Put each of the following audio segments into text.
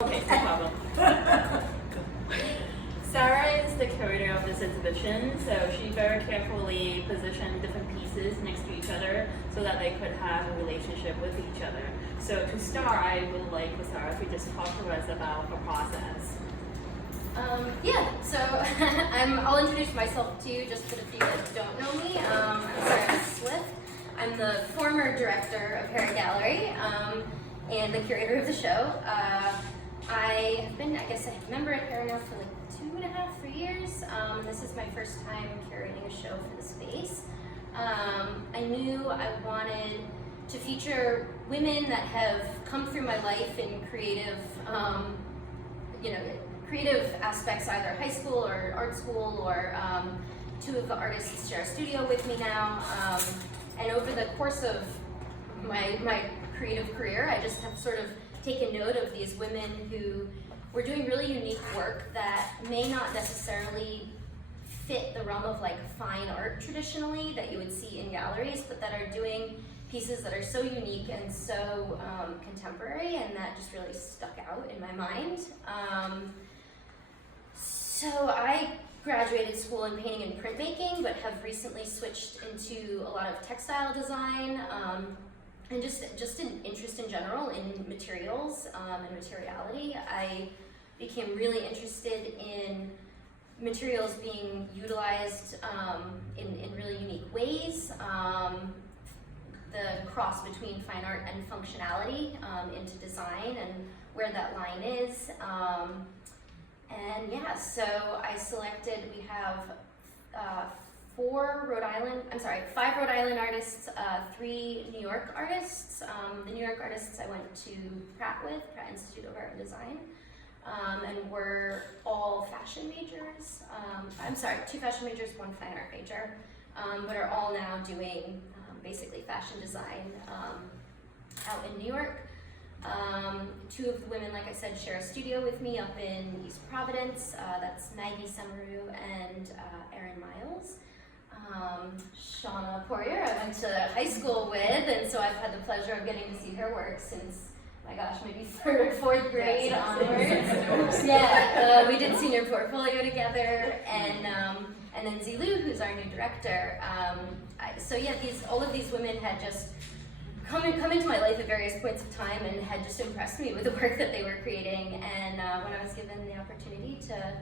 Okay, no problem. Sarah is the curator of this exhibition, so she very carefully positioned different pieces next to each other so that they could have a relationship with each other. So to start, I would like for Sarah to just talk to us about her process. So I'll introduce myself too, just for the few that don't know me. I'm Sarah Swift. I'm the former director of Hera Gallery and the curator of the show. I have been, a member at Hera now for like 2.5, 3 years. This is my first time curating a show for the space. I knew I wanted to feature women that have come through my life in creative, creative aspects, either high school or art school, or two of the artists share a studio with me now. And over the course of my creative career, I just have sort of taken note of these women who were doing really unique work that may not necessarily fit the realm of like fine art traditionally that you would see in galleries, but that are doing pieces that are so unique and so contemporary, and that just really stuck out in my mind. So I graduated school in painting and printmaking, but have recently switched into a lot of textile design, and just an interest in general in materials and materiality. I became really interested in materials being utilized in really unique ways, the cross between fine art and functionality into design and where that line is. So I selected, we have 5 Rhode Island artists, 3 New York artists. The New York artists I went to Pratt Institute of Art and Design, and we're all fashion majors. 2 fashion majors, 1 fine art major, but are all now doing basically fashion design out in New York. 2 of the women, like I said, share a studio with me up in East Providence. That's Maggie Semaru and Erin Miles. Shauna Poirier, I went to high school with, and so I've had the pleasure of getting to see her work since, my gosh, maybe 3rd or 4th grade onwards. We did senior portfolio together, and then Zilu, who's our new director. All of these women had just come into my life at various points of time and had just impressed me with the work that they were creating. And when I was given the opportunity to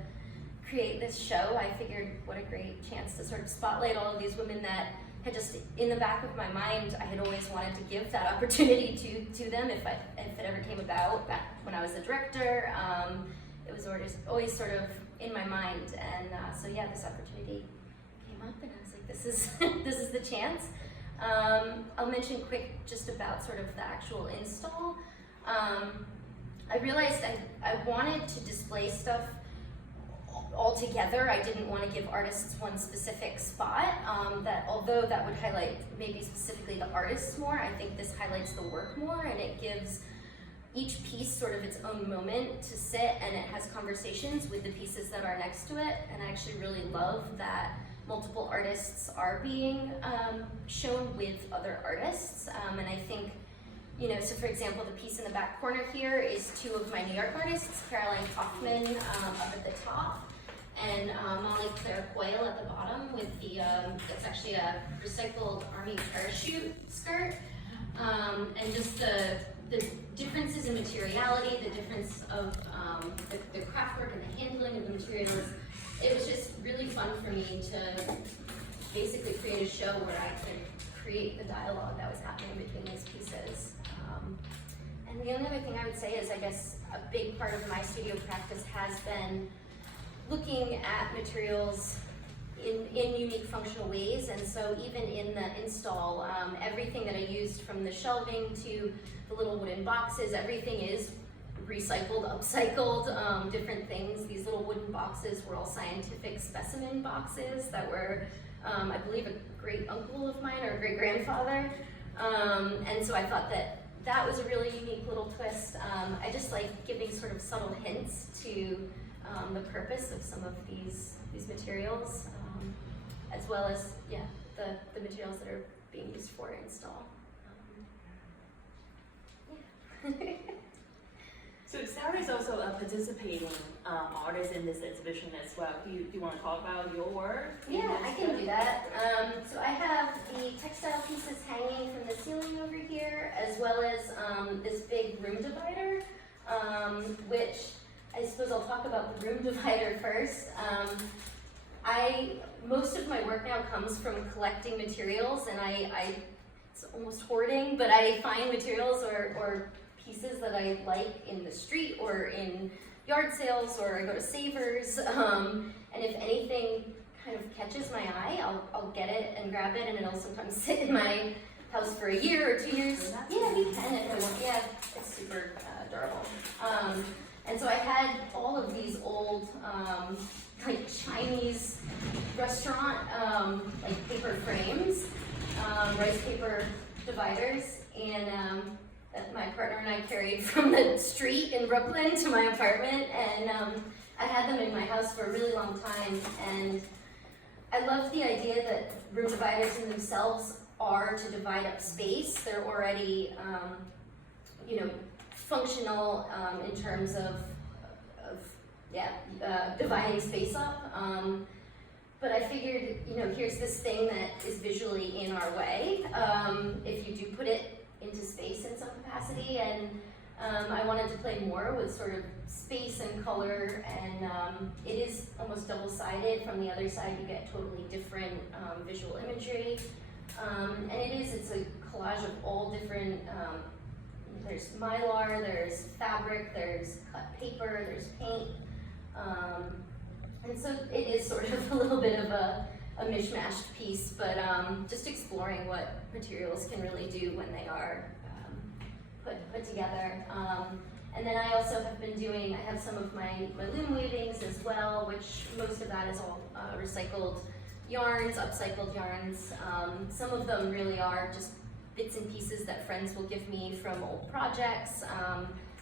create this show, I figured what a great chance to sort of spotlight all of these women that had just, in the back of my mind, I had always wanted to give that opportunity to them if it ever came about. Back when I was the director, it was always sort of in my mind. And this opportunity came up, and I was like, this is the chance. I'll mention quick just about sort of the actual install. I realized I wanted to display stuff all together. I didn't want to give artists one specific spot, that although that would highlight maybe specifically the artists more, I think this highlights the work more, and it gives each piece sort of its own moment to sit, and it has conversations with the pieces that are next to it. And I actually really love that multiple artists are being shown with other artists. And I think, so for example, the piece in the back corner here is 2 of my New York artists, Caroline Kaufman up at the top, and Molly Claire Coyle at the bottom with it's actually a recycled army parachute skirt. And just the differences in materiality, the difference of the craft work and the handling of the materials. It was just really fun for me to basically create a show where I could create the dialogue that was happening between these pieces. And the only other thing I would say is, I guess, a big part of my studio practice has been looking at materials in unique functional ways. And so even in the install, everything that I used, from the shelving to the little wooden boxes, everything is recycled, upcycled, different things. These little wooden boxes were all scientific specimen boxes that were, I believe, a great uncle of mine or a great grandfather. And so I thought that was a really unique little twist. I just like giving sort of subtle hints to the purpose of some of these materials, as well as the materials that are being used for install. So Sarah is also a participating artist in this exhibition as well. Do you want to talk about your work? Yeah, I can do that. So I have the textile pieces hanging from the ceiling over here, as well as this big room divider, which I suppose I'll talk about the room divider first. Most of my work now comes from collecting materials, and it's almost hoarding, but I find materials or pieces that I like in the street or in yard sales, or I go to Savers, and if anything kind of catches my eye, I'll get it and grab it, and it'll sometimes sit in my house for a year or 2 years. Yeah, we can if I want. Yeah, it's super durable. And so I had all of these old, like Chinese restaurant, like paper frames, rice paper dividers, and that my partner and I carried from the street in Brooklyn to my apartment, and I had them in my house for a really long time, and I loved the idea that room dividers in themselves are to divide up space. They're already, functional in terms of dividing space up. But I figured, here's this thing that is visually in our way. If you do put it into space in some capacity, and I wanted to play more with sort of space and color, and it is almost double-sided. From the other side you get totally different visual imagery, and it's a collage of all different, there's mylar, there's fabric, there's cut paper, there's paint, and so it is sort of a little bit of a mishmashed piece, but just exploring what materials can really do when they are put together. And then I also have been I have some of my loom weavings as well, which most of that is all recycled yarns, upcycled yarns. Some of them really are just bits and pieces that friends will give me from old projects.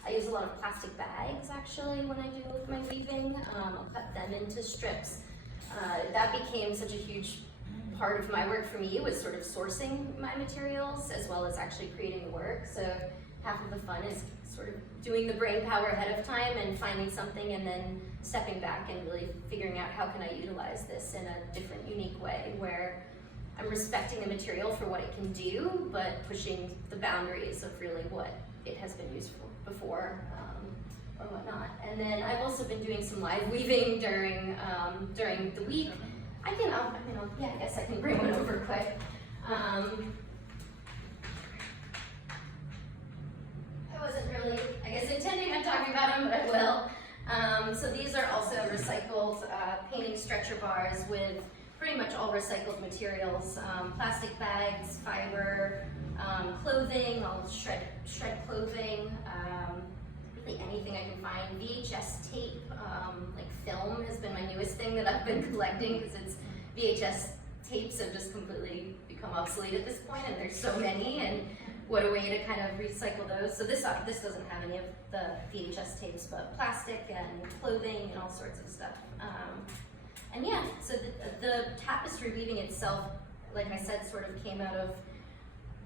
I use a lot of plastic bags actually when I do my weaving. I'll cut them into strips. That became such a huge part of my work for me, was sort of sourcing my materials as well as actually creating the work. So half of the fun is sort of doing the brain power ahead of time and finding something, and then stepping back and really figuring out how can I utilize this in a different, unique way where I'm respecting the material for what it can do, but pushing the boundaries of really what it has been used for before, or whatnot. And then I've also been doing some live weaving during the week. I guess I can bring one over quick. I wasn't really, intending on talking about them, but I will. So these are also recycled painting stretcher bars with pretty much all recycled materials, plastic bags, fiber, clothing, all shred clothing, really anything I can find. VHS tape, like film has been my newest thing that I've been collecting, because VHS tapes have just completely become obsolete at this point, and there's so many, and what a way to kind of recycle those. So this doesn't have any of the VHS tapes, but plastic and clothing and all sorts of stuff. And yeah, so the tapestry weaving itself, like I said, sort of came out of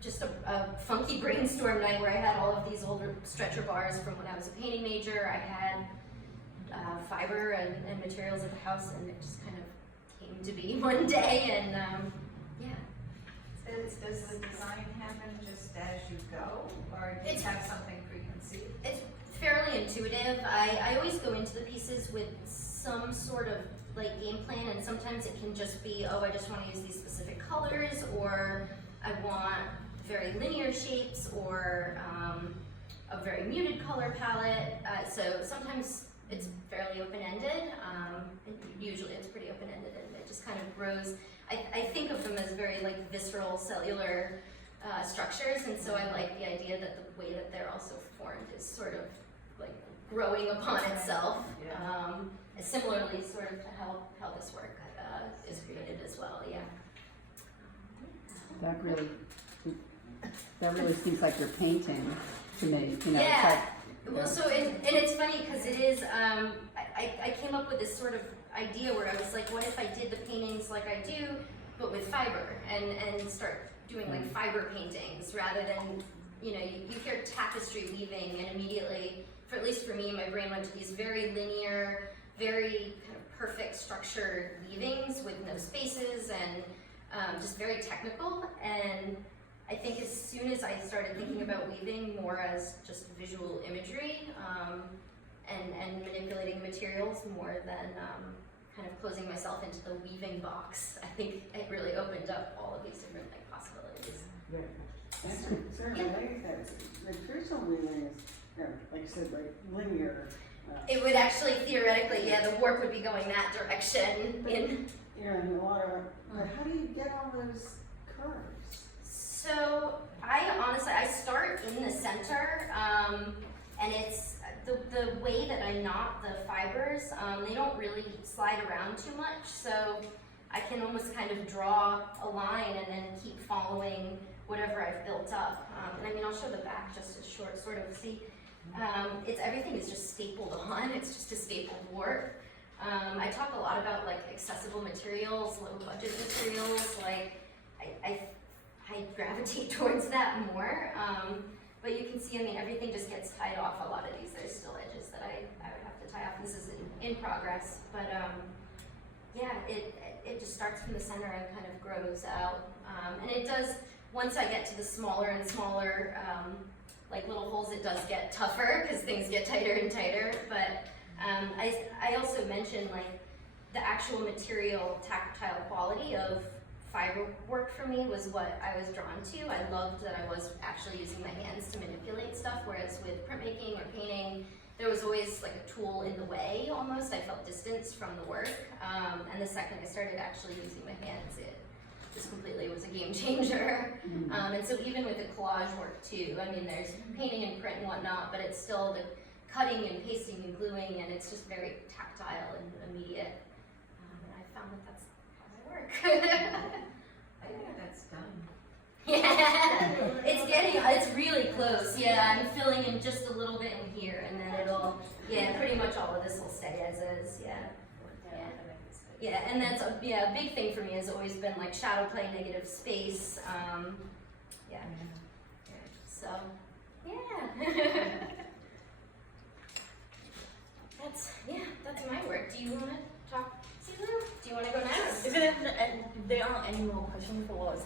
just a funky brainstorm night where I had all of these older stretcher bars from when I was a painting major. I had fiber and materials at the house, and it just kind of came to be one day, and yeah. So does the design happen just as you go, or do you have something preconceived? It's fairly intuitive. I always go into the pieces with some sort of like game plan, and sometimes it can just be, oh, I just want to use these specific colors, or I want very linear shapes, or a very muted color palette. So sometimes it's fairly open-ended. Usually it's pretty open-ended, and it just kind of grows. I think of them as very like visceral cellular structures, and so I like the idea that the way that they're also formed is sort of like growing upon itself. Yeah. Similarly, sort of to how this work is created as well. Yeah. That really seems like you're painting to me. Yeah. It's like, well, so and it's funny because it is. I came up with this sort of idea where I was like, what if I did the paintings like I do, but with fiber, and start doing like fiber paintings rather than, you hear tapestry weaving and immediately for at least for me, my brain went to these very linear, very kind of perfect structured weavings with no spaces and just very technical. And I think as soon as I started thinking about weaving more as just visual imagery and manipulating materials more than kind of closing myself into the weaving box, I think it really opened up all of these different like possibilities. Sort of related to that, the traditional weaving is, like you said, like linear. It would actually theoretically, yeah, the warp would be going that direction in. In a lot of, but how do you get all those curves? So I start in the center, and it's the way that I knot the fibers, they don't really slide around too much, so I can almost kind of draw a line and then keep following whatever I've built up. And I mean, I'll show the back just as short, sort of, see, everything is just stapled on, it's just a stapled warp. I talk a lot about like accessible materials, low budget materials, like I gravitate towards that more, but you can see, I mean, everything just gets tied off. A lot of these, there's still edges that I would have to tie off. This is in progress, but yeah, it just starts from the center and kind of grows out, and it does, once I get to the smaller and smaller like little holes, it does get tougher because things get tighter and tighter, but I also mentioned like the actual material tactile quality of fiber work for me was what I was drawn to. I loved that I was actually using my hands to manipulate stuff, whereas with printmaking or painting, there was always like a tool in the way almost. I felt distance from the work, and the second I started actually using my hands, it just completely was a game changer. And so even with the collage work too, I mean, there's painting and print and whatnot, but it's still the cutting and pasting and gluing, and it's just very tactile and immediate. And I found that that's how I work. I think that's done. Yeah, it's really close. Yeah, I'm filling in just a little bit in here, and then it'll, yeah, pretty much all of this will stay as is. Yeah. Yeah, and that's a big thing for me has always been like shadow play, negative space. Yeah. So, yeah. That's my work. Do you want to talk, Caesar? Do you want to go next? If there are any more questions for us,